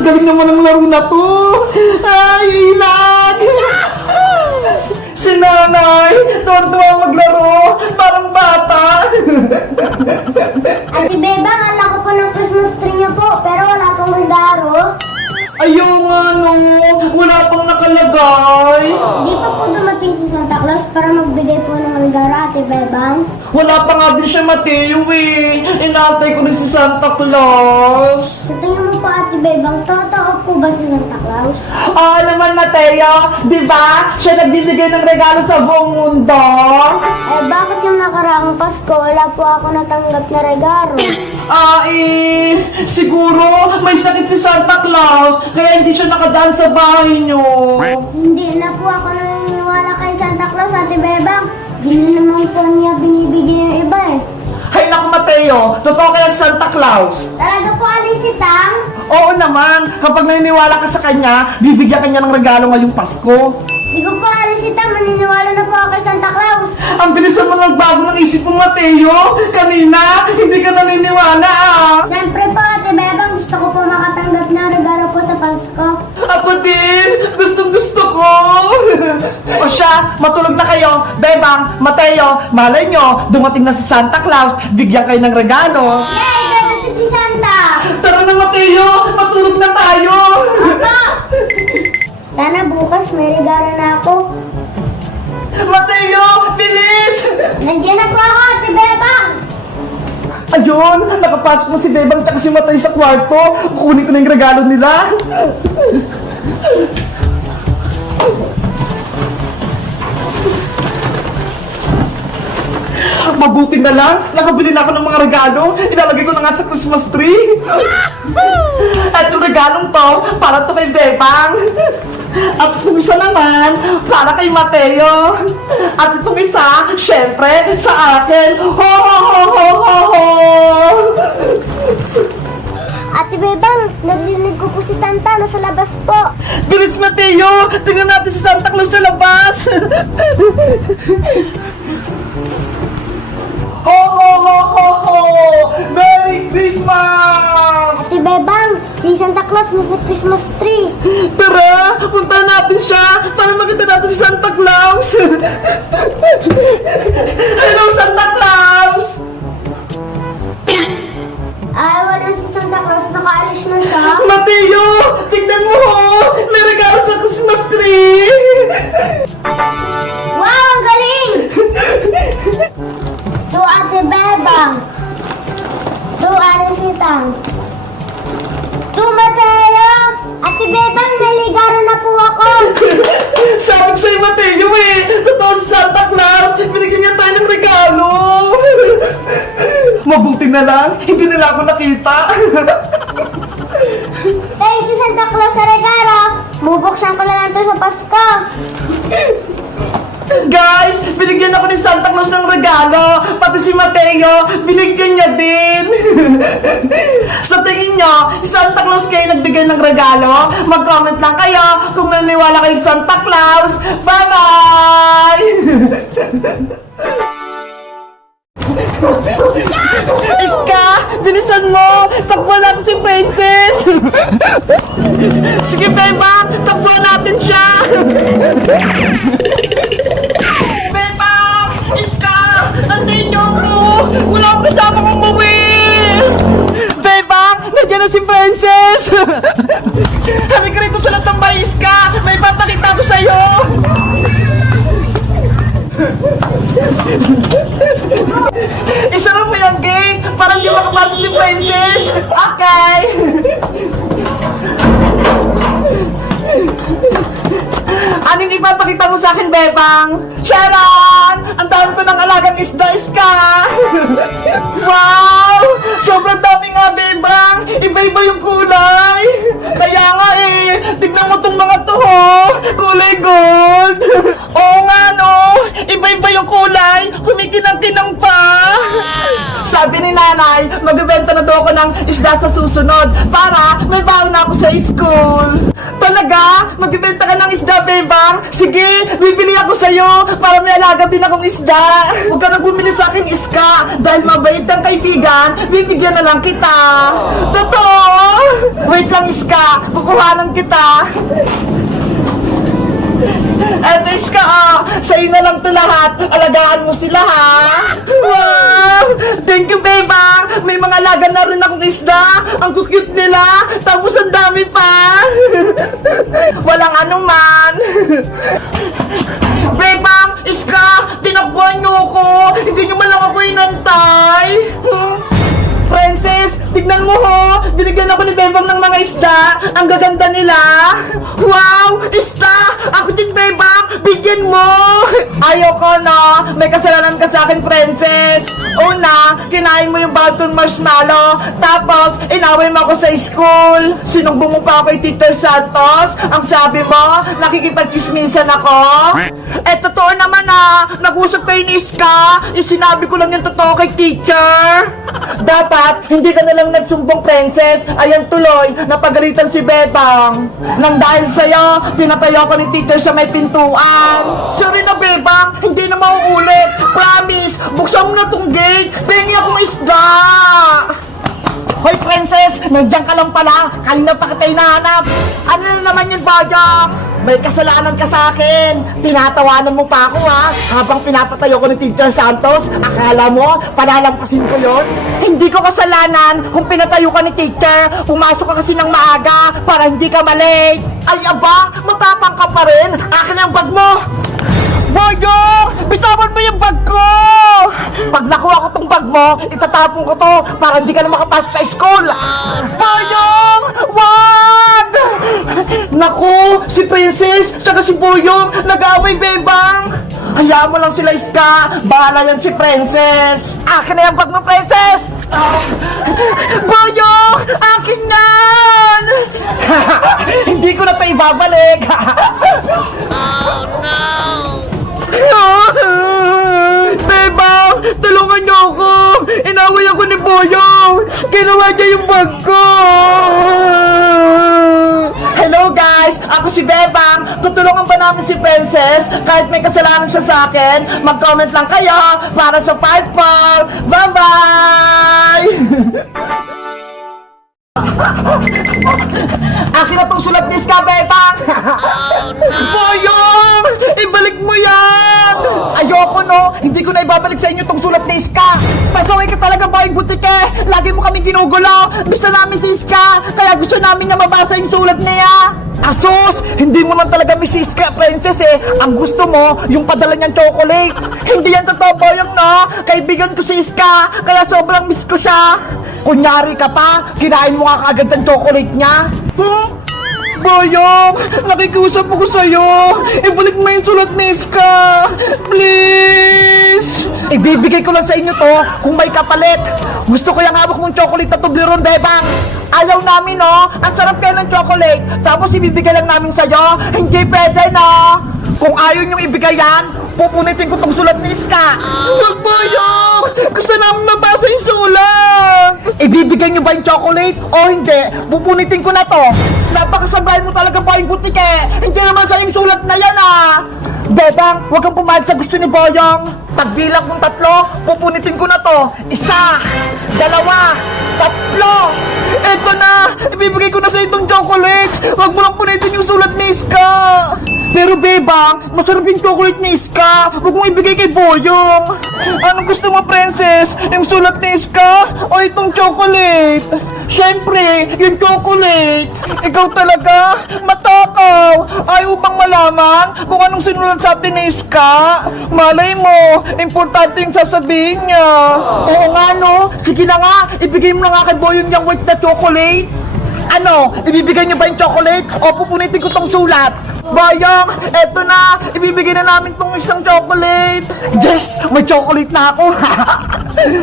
Ang galing naman ng laro na to. Ay, ilan. Si nanay, tuwan-tuwa maglaro. Parang bata. Ate Bebang, ala ko po ng Christmas tree niyo po, pero wala pong regalo. Ayaw nga no, wala pang nakalagay. Hindi pa po dumating si Santa Claus para magbigay po ng regalo, Ate Bebang. Wala pa nga din siya, Mateo eh. Inatay ko rin si Santa Claus. Sa tingin mo po, Ate Bebang, totoo po ba si Santa Claus? Oo naman, Mateo. Di ba? Siya nagbibigay ng regalo sa buong mundo. Eh, bakit yung nakaraang Pasko, wala po ako natanggap na regalo? Siguro may sakit si Santa Claus, kaya hindi siya nakadaan sa bahay niyo. Hindi na po ako naniniwala kay Santa Claus, Ate Bebang. Hindi naman po niya binibigyan yung iba eh. Hay naku, Mateo, totoo kaya si Santa Claus? Talaga po, Alisitang? Oo naman, kapag naniniwala ka sa kanya, bibigyan kanya ng regalo ngayong Pasko. Hindi ko po, Alisitang. Maniniwala na po ako kay Santa Claus. Ang bilis mo nagbago ng isip mo, Mateo. Kanina, hindi ka naniniwala ah. Siyempre po, Ate Bebang, gusto ko po makatanggap ng regalo po sa Pasko. Ako din, gustong gusto ko. O siya, matulog na kayo. Bebang, Mateo, malay nyo, dumating na si Santa Claus, bigyan kayo ng regalo. Yay! Dadating si Santa! Tara na, Mateo, matulog na tayo. Apa! Sana bukas may regalo na ako. Mateo, bilis! Nandiyan na po ako, Ate Bebang! Ayun, nakapasok mo si Bebang at si Matay sa kwarto. Kukunin ko na yung regalo nila. Mabuti na lang, nakabili na ako ng mga regalo. Ilalagay ko na nga sa Christmas tree. At yung regalong to, para to kay Bebang. At itong isa naman, para kay Mateo. At itong isa, syempre, sa akin. Ho, ho, ho, ho, ho, ho. Ate Bebang, narinig ko po si Santa nasa labas po. Bilis, Mateo! Tingnan natin si Santa Claus sa labas! Ho, ho, ho, ho, ho! Merry Christmas! Ate Bebang, si Santa Claus nasa Christmas tree. Tara! Punta natin siya para makita natin si Santa Claus! Hello, Santa Claus! Ay, wala si Santa Claus, nakaalis na siya. Mateo! Tingnan mo! May regalo sa Christmas tree! Wow, ang galing! To Ate Bebang. To Alisitang. To Mateo. Ate Bebang, naligaran na po ako. Sabi ko sa'yo, Mateo eh! Totoo si Santa Claus! Binigyan niya tayo ng regalo! Mabuti na lang, hindi nila ako nakita. Thank you, Santa Claus, sa regalo. Bubuksan ko na lang to sa Pasko. Guys, binigyan ako ni Santa Claus ng regalo. Pati si Mateo, binigyan niya din. Sa tingin niyo, si Santa Claus kayo nagbigay ng regalo? Mag-comment lang kayo kung naniniwala kayo sa Santa Claus. Bye-bye! Iska, bilisan mo! Takbuhan natin si Princess! Sige, Bebang! Takbuhan natin siya! Bebang! Iska! Nandiyan niyo ako! Wala akong kasama kong umuwi! Bebang! Nandiyan na si Princess! Halika rito sa Latambay, Iska! May papakita ko sa'yo! Isara mo yung gate para hindi makapasok si Princess. Okay. Anong ipapakita mo sa akin, Bebang? Charan! Ang dami ko ng alagang isda, Iska! Wow! Sobrang dami nga, Bebang! Iba-iba yung kulay! Kaya nga eh, tignan mo tong mga to, ho! Kulay gold! Oo nga, no! Iba-iba yung kulay! Kumikinang-kinang pa! Sabi ni nanay, magbebenta na daw ako ng isda sa susunod para may baon na ako sa school. Talaga? Magbebenta ka ng isda, Bebang? Sige, bibili ako sa'yo para may alaga din akong isda. Huwag ka na bumili sa akin, Iska. Dahil mabait ang kaibigan, bibigyan na lang kita. Totoo? Wait lang, Iska. Kukuhanan kita. Eto, Iska, sa'yo na lang to lahat. Alagaan mo sila, ha? Wow! Thank you, Bebang! May mga alaga na rin akong isda. Ang cute nila. Tapos ang dami pa. Walang anuman. Bebang! Iska! Tinakbuhan niyo ako! Hindi niyo man lang ako inantay! Princess! Tignan mo ho! Binigyan ako ni Bebang ng mga isda! Ang gaganda nila! Wow! Isda! Ako din, Bebang! Bigyan mo! Ayoko na! May kasalanan ka sa akin, Princess! Una, kinain mo yung bagong marshmallow. Tapos, inaway mo ako sa school. Sinumbong mo pa ako kay Teacher Santos. Ang sabi mo, nakikipagchismisan ako. Eh, totoo naman nag-usap kayo ni Iska. Sinabi ko lang yung totoo kay teacher. Dapat, hindi ka nalang nagsumbong, Princess. Ayan tuloy, napagalitan si Bebang. Nang dahil sa'yo, pinatayo ko ni teacher sa may pintuan. Sorry na, Bebang, hindi na mauulit. Promise, buksan mo na tong gate. Pengi akong isda. Hoy, Princess, nandiyan ka lang pala. Kanina pa kita hinahanap. Ano na naman yun, Bajang? May kasalanan ka sa akin. Tinatawanan mo pa ako, ha? Habang pinapatayo ko ni Teacher Santos, akala mo, palalampasin ko yon? Hindi ko kasalanan kung pinatayo ka ni Teacher. Pumasok ka kasi ng maaga para hindi ka malate. Ay, aba, matapang ka pa rin. Akin na ang bag mo. Boyong! Bitawan mo yung bag ko! Pag nakuha ko tong bag mo, itatapon ko to para hindi ka na makapasok sa school! Boyong! Wag! Naku! Si Princess tsaka si Boyong nag-away, Bebang! Hayaan mo lang sila, Iska! Bahala yan si Princess! Akin na yung bag mo, Princess! Boyong! Akin yan! Hindi ko na to ibabalik! Bebang! Tulungan niyo ako! Inaway ako ni Boyong! Ginawa niya yung bag ko! Hello guys! Ako si Bebang! Tutulungan ba namin si Princess? Kahit may kasalanan siya sa akin, mag-comment lang kayo para sa 5-4! Bye-bye! Akin na tong sulat ni Iska, Bebang! Boyong! Ibalik mo yan! Ayoko, no? Hindi ko na ibabalik sa inyo tong sulat ni Iska! Pasaway ka talaga, Boyong Butike! Lagi mo kami ginugulo! Gusto namin si Iska! Kaya gusto namin na mabasa yung sulat niya! Asus! Hindi mo man talaga miss si Iska, Princess, eh! Ang gusto mo, yung padala niyang chocolate! Hindi yan totoo, Boyong, no? Kaibigan ko si Iska! Kaya sobrang miss ko siya! Kunyari ka pa, kinain mo nga kaagad ang chocolate niya. Boyong, nakikiusap ako sa'yo. Ibalik mo yung sulat ni Iska. Please. Ibibigay ko lang sa inyo to kung may kapalit. Gusto ko yung hawak mong chocolate na Toblerone, Bebang. Ayaw namin, no? Ang sarap kayo ng chocolate. Tapos ibibigay lang namin sa'yo. Hindi pwede, no? Kung ayaw niyong ibigay yan, pupunitin ko tong sulat ni Iska. Boyong, gusto namin mabasa yung sulat. Ibibigay niyo ba yung chocolate o hindi? Pupunitin ko na to. Napakasabay mo talaga, Boyong Butike. Hindi naman sa yung sulat na yan, Bebang, huwag kang pumayag sa gusto ni Boyong. Pagbilang kong 3, pupunitin ko na to. 1, 2, 3. Eto na! Ibibigay ko na sa itong chocolate! Huwag mo lang punitin yung sulat ni Iska! Pero Bebang, masarap yung chocolate ni Iska! Huwag mo ibigay kay Boyong! Anong gusto mo, Princess? Yung sulat ni Iska o itong chocolate? Siyempre, yung chocolate! Ikaw talaga? Matakaw! Ayaw bang malaman kung anong sinulat sa atin ni Iska? Malay mo, importante yung sasabihin niya! Oo nga, no? Sige na nga, ibigay mo na nga kay Boyong yung white na chocolate! Ano? Ibibigay niyo ba yung chocolate o pupunitin ko tong sulat? Boyong, eto na! Ibibigay na namin tong isang chocolate! Yes! May chocolate na ako!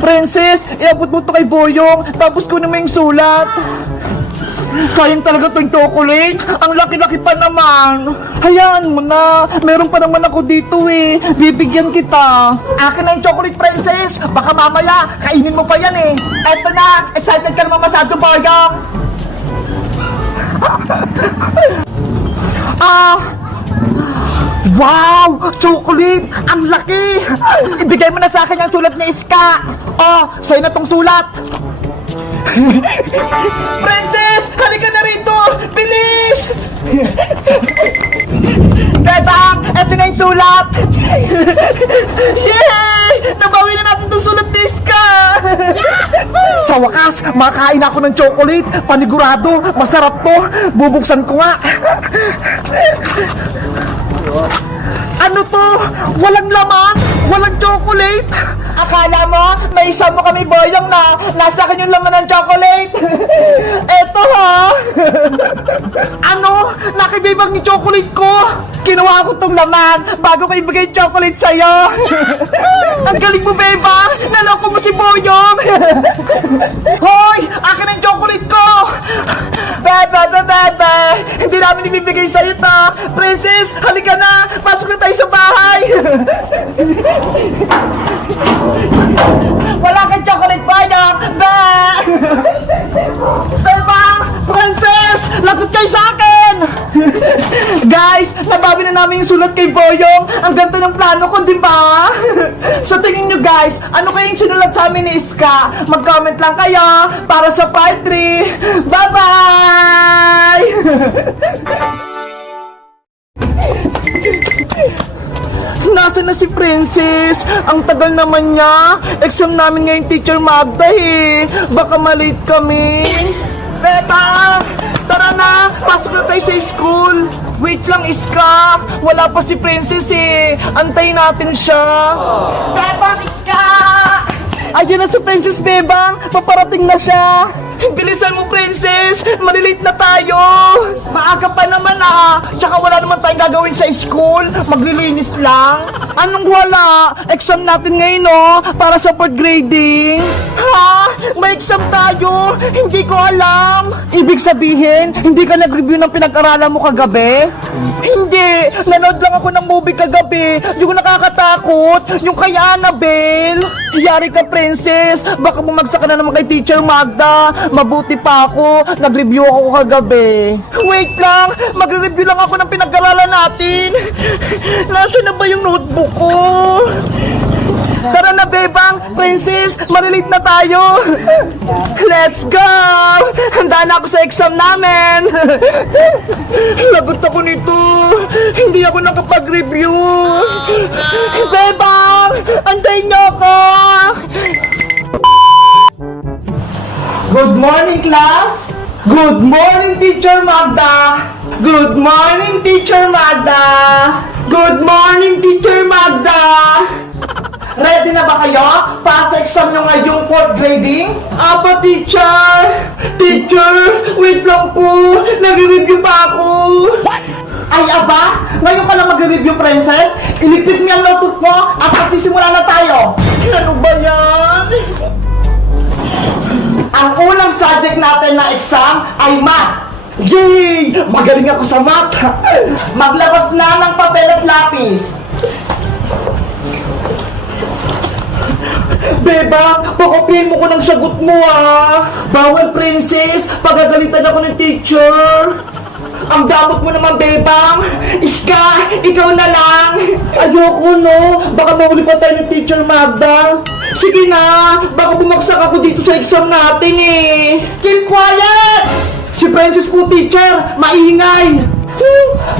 Princess, iabot mo to kay Boyong, tapos kunin mo yung sulat! Sayang talaga tong chocolate! Ang laki-laki pa naman! Hayaan mo na! Meron pa naman ako dito eh! Bibigyan kita! Akin na yung chocolate, Princess! Baka mamaya, kainin mo pa yan eh! Eto na! Excited ka naman masyado, Boyong! Wow! Chocolate! Ang laki! Ibigay mo na sa akin yung sulat ni Iska! Oh, sa'yo na tong sulat! Princess! Bebang, eto na yung sulat! Yay! Nabawi na natin itong sulat ni Iska! Sa wakas, makain ako ng chocolate. Panigurado, masarap to. Bubuksan ko nga. Ano to? Walang laman? Walang chocolate? Akala mo, may isa mo kami boyong na nasa akin yung laman ng chocolate? Eto ha? Ano? Nakibibang yung chocolate ko? Kinuha ko tong laman bago ko ibigay yung chocolate sa'yo. Ang galing mo, Beba! Naloko mo si Boyong! Hoy! Akin ang chocolate ko! Bebe! Hindi namin ibibigay sa'yo to! Princess, halika na! Pasok na tayo sa bahay! Wala kang chocolate, Boyong! Bebang! Princess! Lagot kayo sa akin! Guys, nabawi na namin yung sulat kay Boyong. Ang ganda ng plano ko, di ba? So tingin nyo guys, ano kayong sinulat sa amin ni Iska? Mag-comment lang kayo para sa part 3. Bye-bye! Nasaan na si Princess? Ang tagal naman niya. Exam namin ngayon, Teacher Magda eh. Baka malate kami. Beba! Tara na! Pasok na tayo sa school! Wait lang, Iska! Wala pa si Princess eh! Antayin natin siya! Bebang, Iska! Ayan na si Princess, Bebang! Paparating na siya! Bilisan mo, Princess! Malilate na tayo! Maaga pa naman ah! Tsaka wala naman tayong gagawin sa school! Maglilinis lang! Anong wala? Exam natin ngayon oh! Para sa fourth grading! Ha? May exam tayo! Hindi ko alam! Ibig sabihin, hindi ka nag-review ng pinag-aralan mo kagabi? Hindi! Nanood lang ako ng movie kagabi! Yung nakakatakot! Yung kay Annabelle! Yari ka, Princess! Baka bumagsak ka na naman kay Teacher Magda! Mabuti pa ako! Nag-review ako kagabi! Wait lang! Magre-review lang ako ng pinag-aralan natin! Nasaan na ba yung notebook ko? Tara na, Bebang! Princess, marilate na tayo! Let's go! Handa na ako sa exam namin! Lagot ako nito! Hindi ako nakapag-review! Bebang! Antayin niyo ako! Good morning, class! Good morning, Teacher Magda! Good morning, Teacher Magda! Good morning, Teacher Magda! Ready na ba kayo? Para sa exam nyo ngayong fourth grading? Apa, teacher? Teacher, wait lang po. Nag-review pa ako. What? Ay, aba? Ngayon ka lang mag-review, Princess? Ilipit mo yung notebook mo at magsisimula na tayo. Ano ba yan? Ang unang subject natin na exam ay math. Yay! Magaling ako sa math. Maglabas na ng papel at lapis. Beba, pakopyahin mo ko ng sagot mo ah! Bawal, Princess! Pagagalitan ako ng teacher! Ang damot mo naman, Bebang! Iska, ikaw na lang! Ayoko, no? Baka mahuli pa tayo ng Teacher Magda! Sige na! Baka bumagsak ako dito sa exam natin eh! Keep quiet! Si Princess po, teacher! Maingay!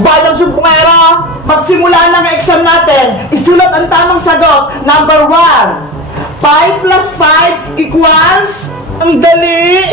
Balang sumpungera! Magsimula na ang exam natin! Isulat ang tamang sagot! Number 1! 5 plus 5 equals... Ang dali!